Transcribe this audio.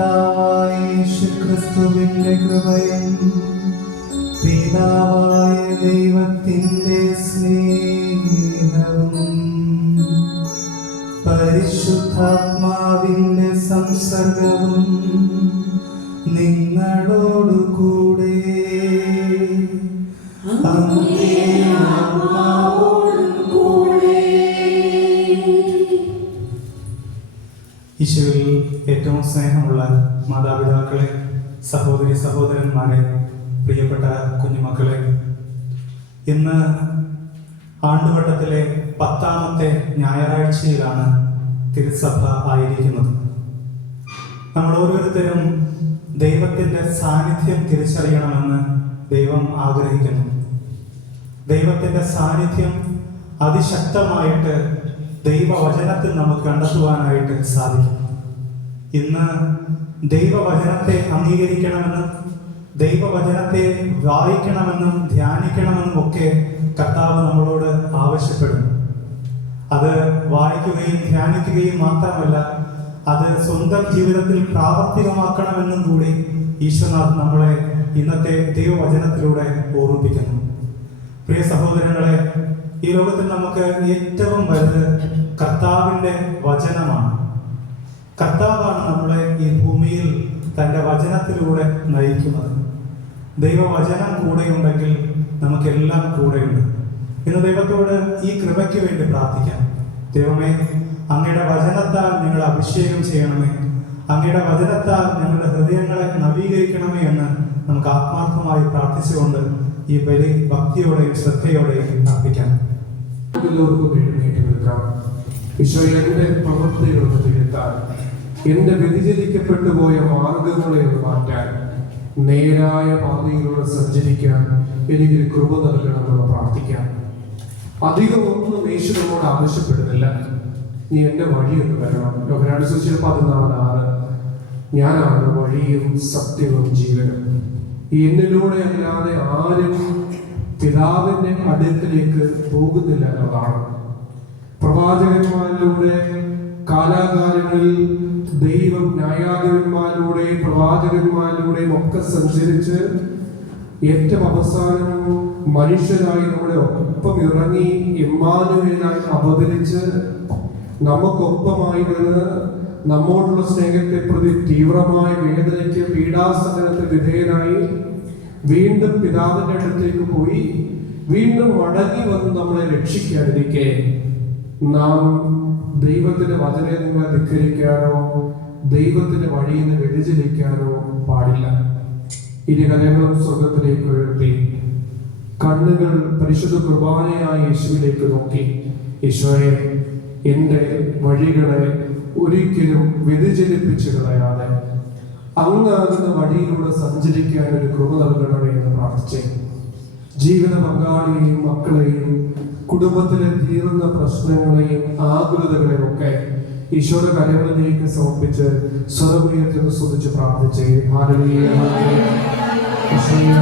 കർത്താവായ യേശുക്രിസ്തുവിന്റെ കൃപയും പിതാവായ ദൈവത്തിന്റെ സ്നേഹവും പരിശുദ്ധാത്മാവിന്റെ സംസർഗവും നിങ്ങളോടുകൂടെ ഈശോയിൽ ഏറ്റവും സ്നേഹമുള്ള മാതാപിതാക്കളെ, സഹോദരി സഹോദരന്മാരെ, പ്രിയപ്പെട്ട കുഞ്ഞുമക്കളെ, ഇന്ന് ആണ്ടുവട്ടത്തിലെ 10ാമത്തെ ഞായറാഴ്ചയിലാണ് തിരുസഭ ആയിരിക്കുന്നത്. നമ്മൾ ഓരോരുത്തരും ദൈവത്തിൻ്റെ സാന്നിധ്യം തിരിച്ചറിയണമെന്ന് ദൈവം ആഗ്രഹിക്കുന്നു. ദൈവത്തിൻ്റെ സാന്നിധ്യം അതിശക്തമായിട്ട് ദൈവവചനത്തിൽ നമുക്ക് കണ്ടെത്തുവാനായിട്ട് സാധിക്കും. ഇന്ന് ദൈവവചനത്തെ അംഗീകരിക്കണമെന്നും ദൈവവചനത്തെ വായിക്കണമെന്നും ധ്യാനിക്കണമെന്നും ഒക്കെ കർത്താവ് നമ്മളോട് ആവശ്യപ്പെടുന്നു. അത് വായിക്കുകയും ധ്യാനിക്കുകയും മാത്രമല്ല, അത് സ്വന്തം ജീവിതത്തിൽ പ്രാവർത്തികമാക്കണമെന്നും കൂടി ഈശ്വരനാഥ് നമ്മളെ ഇന്നത്തെ ദൈവവചനത്തിലൂടെ ഓർമ്മിപ്പിക്കുന്നു. പ്രിയ സഹോദരങ്ങളെ, ഈ ലോകത്തിൽ നമുക്ക് ഏറ്റവും വലുത് കർത്താവിൻ്റെ വചനമാണ്. കർത്താവാണ് നമ്മളെ ഈ ഭൂമിയിൽ തൻ്റെ വചനത്തിലൂടെ നയിക്കുന്നത്. ദൈവവചനം കൂടെയുണ്ടെങ്കിൽ നമുക്കെല്ലാം കൂടെയുണ്ട്. ഇന്ന് ദൈവത്തോട് ഈ കൃപയ്ക്ക് വേണ്ടി പ്രാർത്ഥിക്കാം. ദൈവമേ, അങ്ങയുടെ വചനത്താൽ നിങ്ങൾ അഭിഷേകം ചെയ്യണമേ, അങ്ങയുടെ വചനത്താൽ ഞങ്ങളുടെ ഹൃദയങ്ങളെ നവീകരിക്കണമേ എന്ന് നമുക്ക് ആത്മാർത്ഥമായി പ്രാർത്ഥിച്ചുകൊണ്ട് ഈ ബലി ഭക്തിയോടെയും ശ്രദ്ധയോടെയും അർപ്പിക്കാം. എല്ലാവർക്കും എഴുന്നേറ്റ് നിൽക്കാം. ഈശോയെ, എന്റെ പ്രവൃത്തികളൊന്ന് തിരുത്താൻ, എന്റെ വ്യതിചലിക്കപ്പെട്ടു പോയ മാർഗങ്ങളെ ഒന്ന് മാറ്റാൻ, നേരായ പാതയിലൂടെ സഞ്ചരിക്കാൻ എനിക്ക് കൃപ നൽകണമെന്ന് പ്രാർത്ഥിക്കാം. അധികം ഒന്നും യേശു നമ്മോട് ആവശ്യപ്പെടുന്നില്ല. നീ എന്റെ വഴിയൊന്ന് വരണം. യോഹന്നാൻ സുവിശേഷം 14:6 ഞാനാണ് വഴിയും സത്യവും ജീവനും, എന്നിലൂടെ അല്ലാതെ ആരും പിതാവിന്റെ അടുക്കലേക്ക് പോകുന്നില്ല എന്നതാണ്. പ്രവാചകന്മാരിലൂടെ കാലാകാലങ്ങളിൽ ദൈവം ന്യായാധിപന്മാരിലൂടെ പ്രവാചകന്മാരിലൂടെയും ഒക്കെ സഞ്ചരിച്ച് ഏറ്റവും അവസാനം മനുഷ്യരായി നമ്മുടെ ഒപ്പം ഇറങ്ങി ഇമ്മാനുവേലായി അവതരിച്ച് നമുക്കൊപ്പമായിരുന്ന് നമ്മോടുള്ള സ്നേഹത്തെ പ്രതി തീവ്രമായ വേദനയ്ക്ക് പീഡാസഹനത്തിന് വിധേയനായി വീണ്ടും പിതാവിന്റെ അടുത്തേക്ക് പോയി വീണ്ടും മടങ്ങി വന്ന് നമ്മളെ രക്ഷിക്കാതിരിക്കെ നാം ദൈവത്തിന്റെ വചനങ്ങളെ ധിക്കരിക്കാനോ ദൈവത്തിന്റെ വഴിയിൽ നിന്ന് വ്യതിചലിക്കാനോ പാടില്ല. ഇരു കരങ്ങളും സ്വർഗത്തിലേക്ക് ഉയർത്തി കണ്ണുകൾ പരിശുദ്ധ കുർബാനയായ യേശുവിലേക്ക് നോക്കി, ഈശോയെ, എൻ്റെ വഴികളെ ഒരിക്കലും വ്യതിചലിപ്പിച്ചു കളയാതെ അങ്ങാകുന്ന വഴിയിലൂടെ സഞ്ചരിക്കാൻ ഒരു കൃപ നൽകണമേ എന്ന് പ്രാർത്ഥിച്ചേ. ജീവിത പങ്കാളിയെയും മക്കളെയും കുടുംബത്തിലെ തീർന്ന പ്രശ്നങ്ങളെയും ആകുലതകളെയും ഒക്കെ ഈശോയുടെ കരങ്ങളിലേക്ക് സമർപ്പിച്ച് സ്വരമുയർത്തി സ്തുതിച്ച് പ്രാർത്ഥിച്ചേ. Hallelujah, Shri